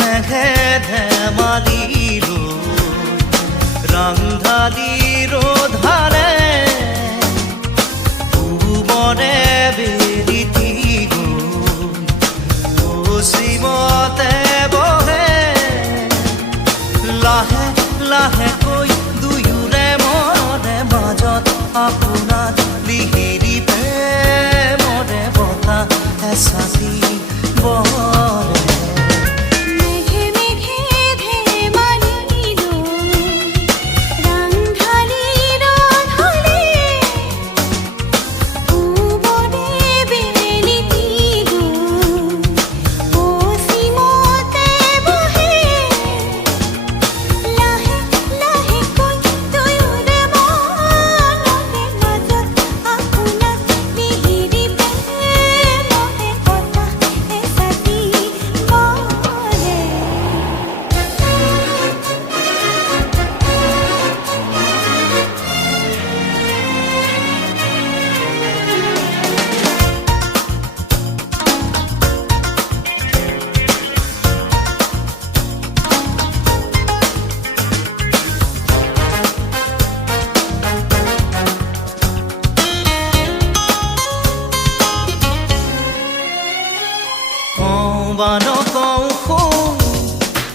মেঘে ধেমালিলো ৰংধালি ৰোধাৰে পূবৰে বেলিতি গৈ পশ্চিমতে বহে লাহে লাহেকৈ দুয়োৰে মনে মাজত আপোনাক লিহিৰি প্ৰেমৰে বতাহ এচাতি বহে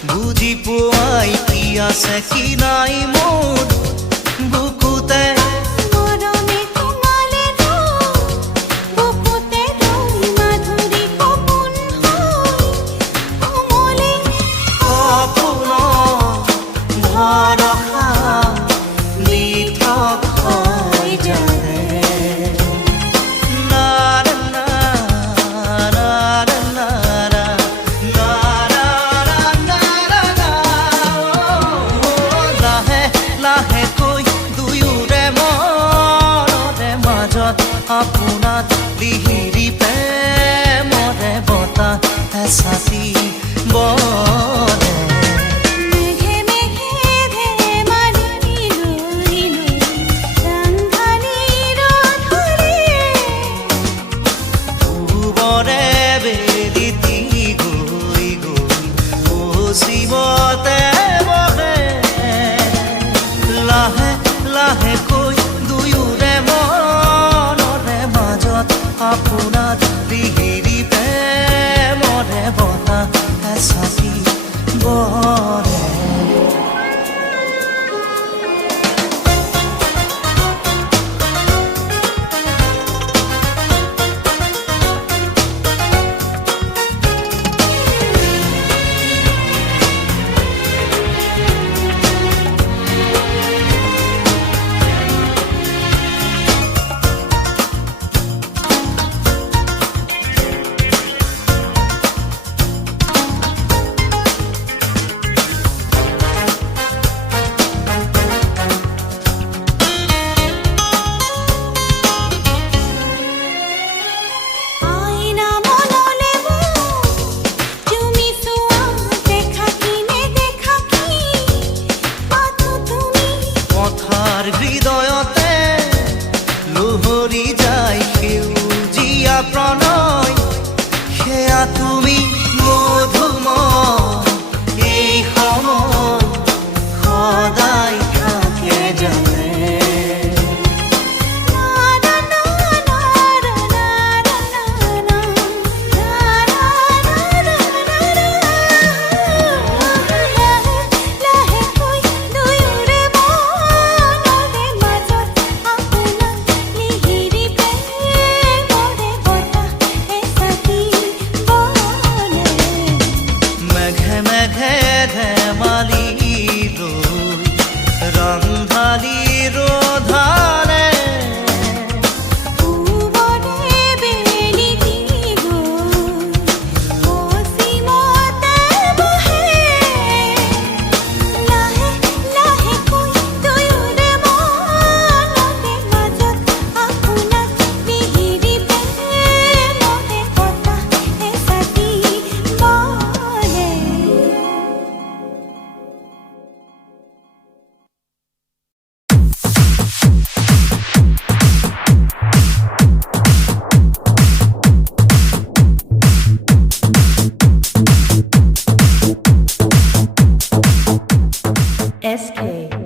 বুজি পোৱাই কি আছে কি নাই মোৰ বুকুতে মৰমে কোঙালে বুকুতে ধৰি মাধুৰী সপোন হৈ কোমলে সপোনৰ ভৰসা নিথক হৈ যায় আপোনাত লিহিৰি প্ৰেমৰে বতাহ এচাতি বহে মেঘে মেঘে ধেমালিলো ৰংধালি ৰোধাৰে পূবৰে বেলিতি গৈ গৈ পশ্চিমতে বহে লাহে লাহেকৈ দুয়োৰে আপোনাত লিহিৰি প্ৰেমৰে বতাহ এচাতি বহে হৃদয়তে লোহৰি যায় সেউজীয়া প্ৰণয় সেয়া তুমি মধুময় এই সময় সদায় থাকে জানে SK